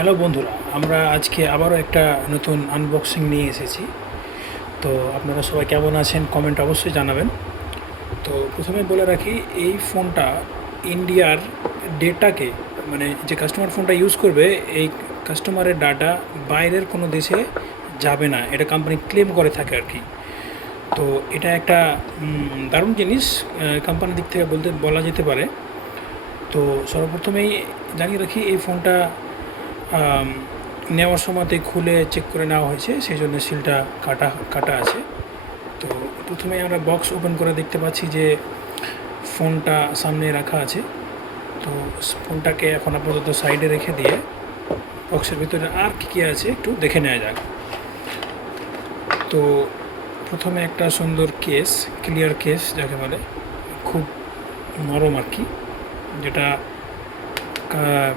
Hello বন্ধুরা, আমরা আজকে আবারও একটা নতুন আনবক্সিং নিয়ে এসেছি। তো আপনারা সবাই কেমন আছেন কমেন্ট অবশ্যই জানাবেন। তো প্রথমে বলে রাখি, এই ফোনটা ইন্ডিয়ার ডেটাকে, মানে যে কাস্টমার ফোনটা ইউজ করবে এই কাস্টমারের ডাটা বাইরের কোনো দেশে যাবে না, এটা কোম্পানি ক্লেম করে থাকে আর কি। তো এটা একটা দারুণ জিনিস কোম্পানির দিক থেকে বলা যেতে পারে। তো সর্বপ্রথমেই জানিয়ে রাখি, এই ফোনটা নেওয়ার সময়তে খুলে চেক করে নেওয়া হয়েছে, সেই জন্য সিলটা কাটা কাটা আছে। তো প্রথমে আমরা বক্স ওপেন করে দেখতে পাচ্ছি যে ফোনটা সামনে রাখা আছে। তো ফোনটাকে এখন আপাতত সাইডে রেখে দিয়ে বক্সের ভিতরে আর কী আছে একটু দেখে নেওয়া যাক। তো প্রথমে একটা সুন্দর কেস, ক্লিয়ার কেস যাকে বলে, খুব নরম আর কি, যেটা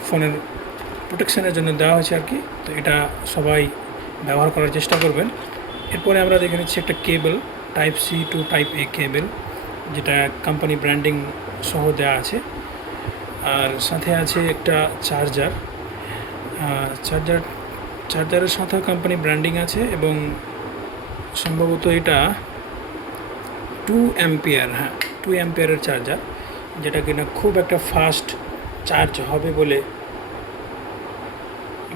ফোনের প্রোটেকশানের জন্য দেওয়া হয়েছে আর কি। তো এটা সবাই ব্যবহার করার চেষ্টা করবেন। এরপরে আমরা দেখে নিচ্ছি একটা কেবল, টাইপ সি টু টাইপ এ কেবল, যেটা কোম্পানি ব্র্যান্ডিং সহ দেওয়া আছে। আর সাথে আছে একটা চার্জার, চার্জারের সাথেও কোম্পানি ব্র্যান্ডিং আছে এবং সম্ভবত এটা 2 অ্যাম্পিয়ার, হ্যাঁ 2 অ্যাম্পিয়ারের চার্জার, যেটা কিনা খুব একটা ফাস্ট চার্জ হবে বলে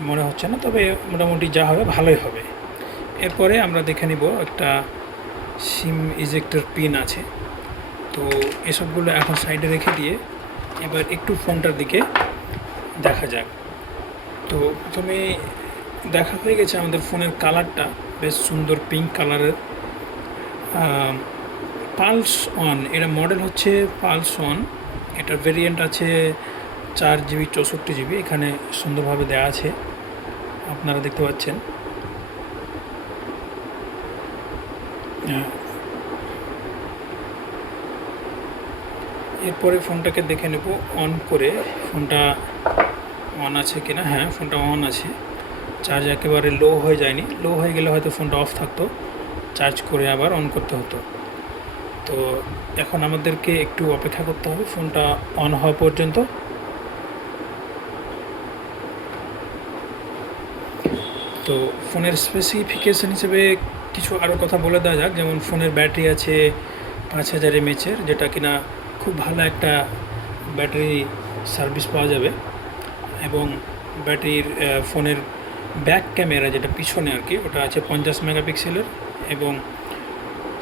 মনে হচ্ছে না, তবে মোটামুটি যা হবে ভালোই হবে। এরপরে আমরা দেখে নিব একটা সিম ইজেক্টর পিন আছে। তো এসবগুলো এখন সাইডে রেখে দিয়ে এবার একটু ফোনটার দিকে দেখা যাক। তো প্রথমে দেখা হয়ে গেছে আমাদের ফোনের কালারটা বেশ সুন্দর পিঙ্ক কালারের, পালস অন, এটা মডেল হচ্ছে পালস অন। এটার ভেরিয়েন্ট আছে 4 GB 64 GB, এখানে সুন্দরভাবে দেওয়া আছে, আপনারা দেখতে পাচ্ছেন। এরপরে ফোনটাকে দেখে নেব অন করে, ফোনটা অন আছে কিনা। হ্যাঁ, ফোনটা অন আছে, চার্জ একেবারে লো হয়ে যায়নি। লো হয়ে গেলে হয়তো ফোনটা অফ থাকতো, চার্জ করে আবার অন করতে হতো। তো এখন আমাদেরকে একটু অপেক্ষা করতে হবে ফোনটা অন হওয়া পর্যন্ত। তো ফোনের স্পেসিফিকেশান হিসেবে কিছু আরও কথা বলে দেওয়া যাক, যেমন ফোনের ব্যাটারি আছে 5000 mAh, যেটা কিনা খুব ভালো একটা ব্যাটারি সার্ভিস পাওয়া যাবে। এবং ব্যাটারির ফোনের ব্যাক ক্যামেরা, যেটা পিছনে আর কি, ওটা আছে 50 মেগাপিক্সেলের, এবং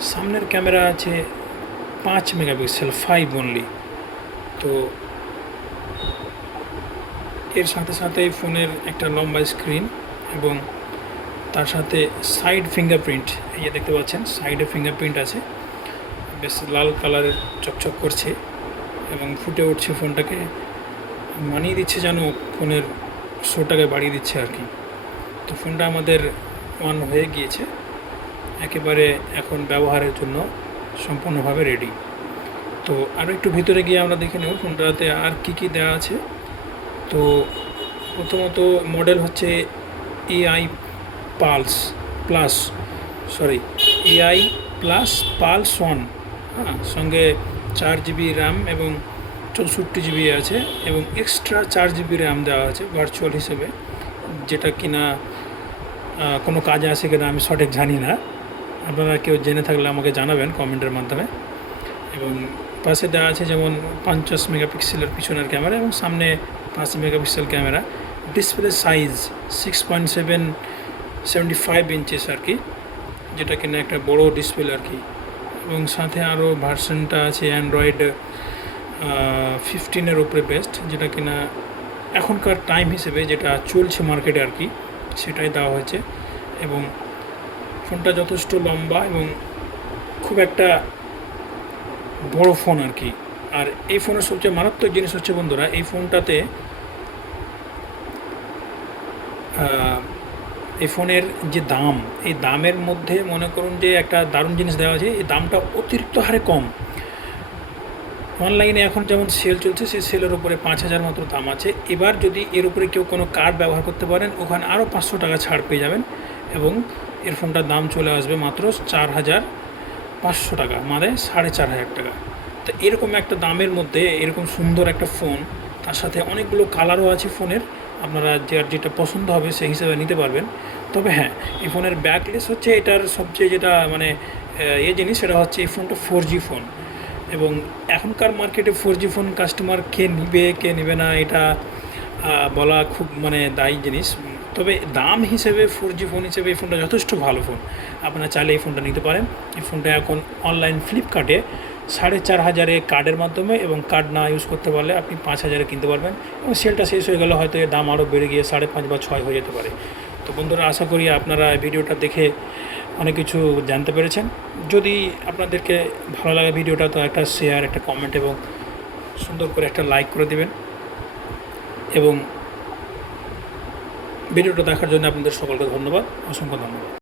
সামনের ক্যামেরা আছে 5 মেগাপিক্সেল, 5 অনলি। তো এর সাথে সাথে ফোনের একটা লম্বা স্ক্রিন এবং তার সাথে সাইড ফিঙ্গারপ্রিন্ট, এই যে দেখতে পাচ্ছেন সাইডে ফিঙ্গারপ্রিন্ট আছে, বেশ লাল কালারের চকচক করছে এবং ফুটে উঠছে, ফোনটাকে মানিয়ে দিচ্ছে, যেন ফোনের শোটাকে বাড়িয়ে দিচ্ছে আর কি। তো ফোনটা আমাদের অন হয়ে গিয়েছে, একেবারে এখন ব্যবহারের জন্য সম্পূর্ণভাবে রেডি। তো আরও একটু ভিতরে গিয়ে আমরা দেখে নেব ফোনটাতে আর কি দেওয়া আছে। তো প্রথমত মডেল হচ্ছে AI pulse plus, AI plus pulse one, হ্যাঁ, সঙ্গে 4 GB র্যাম এবং 64 GB আছে, এবং এক্সট্রা 4 GB র্যাম দেওয়া আছে ভার্চুয়াল হিসেবে, যেটা কিনা কোনো কাজে আসে কিনা আমি সঠিক জানি না, আপনারা কেউ জেনে থাকলে আমাকে জানাবেন কমেন্টের মাধ্যমে। এবং পাশে দেওয়া আছে যেমন 50 মেগাপিক্সেলের পিছনের ক্যামেরা এবং সামনে 5 megapixel camera. Display size 6.75 inches আর কি, যেটা কিনা একটা বড় ডিসপ্লে আর কি। এবং সাথে আরও ভার্সনটা আছে অ্যান্ড্রয়েড 15-এর উপরে বেস্ট, যেটা কিনা এখনকার টাইম হিসেবে যেটা চলছে মার্কেটে আর কি, সেটাই দেওয়া হয়েছে। এবং ফোনটা যথেষ্ট লম্বা এবং খুব একটা বড় ফোন আর কি। আর এই ফোনের সবচেয়ে মারাত্মক জিনিস হচ্ছে বন্ধুরা, এই ফোনটাতে এই ফোনের যে দাম, এই দামের মধ্যে মনে করুন যে একটা দারুণ জিনিস দেওয়া আছে, এই দামটা অতিরিক্ত হারে কম। অনলাইনে এখন যেমন সেল চলছে, সেই সেলের উপরে 5000 মতো দাম আছে। এবার যদি এর উপরে কেউ কোনো কার্ড ব্যবহার করতে পারেন, ওখানে আরও 500 টাকা ছাড় পেয়ে যাবেন, এবং এর ফোনটার দাম চলে আসবে মাত্র 4500 টাকা, মানে 4500 টাকা। তো এরকম একটা দামের মধ্যে এরকম সুন্দর একটা ফোন, তার সাথে অনেকগুলো কালারও আছে ফোনের, আপনারা যার যেটা পছন্দ হবে সেই হিসাবে নিতে পারবেন। তবে হ্যাঁ, এই ফোনের ব্যাকলেস হচ্ছে এটার সবচেয়ে যেটা মানে জিনিস, সেটা হচ্ছে এই ফোনটা 4G ফোন, এবং এখনকার মার্কেটে 4G ফোন কাস্টমার কে নিবে কে নেবে না এটা বলা খুব মানে দায়ী জিনিস। তবে দাম হিসেবে 4G ফোন হিসেবে এই ফোনটা যথেষ্ট ভালো ফোন, আপনারা চাইলে এই ফোনটা নিতে পারেন। এই ফোনটা এখন অনলাইন ফ্লিপকার্টে 4,500 কার্ডের মাধ্যমে, এবং কার্ড না ইউজ করতে পারলে আপনি 5,000 কিনতে পারবেন, এবং সেলটা শেষ হয়ে গেলে হয়তো এর দাম আরও বেড়ে গিয়ে 5.5 বা 6 হয়ে যেতে পারে। তো বন্ধুরা, আশা করি আপনারা ভিডিওটা দেখে অনেক কিছু জানতে পেরেছেন। যদি আপনাদেরকে ভালো লাগে ভিডিওটা, তো একটা শেয়ার, একটা কমেন্ট এবং সুন্দর করে একটা লাইক করে দেবেন। এবং ভিডিওটা দেখার জন্য আপনাদের সকলকে ধন্যবাদ, অসংখ্য ধন্যবাদ।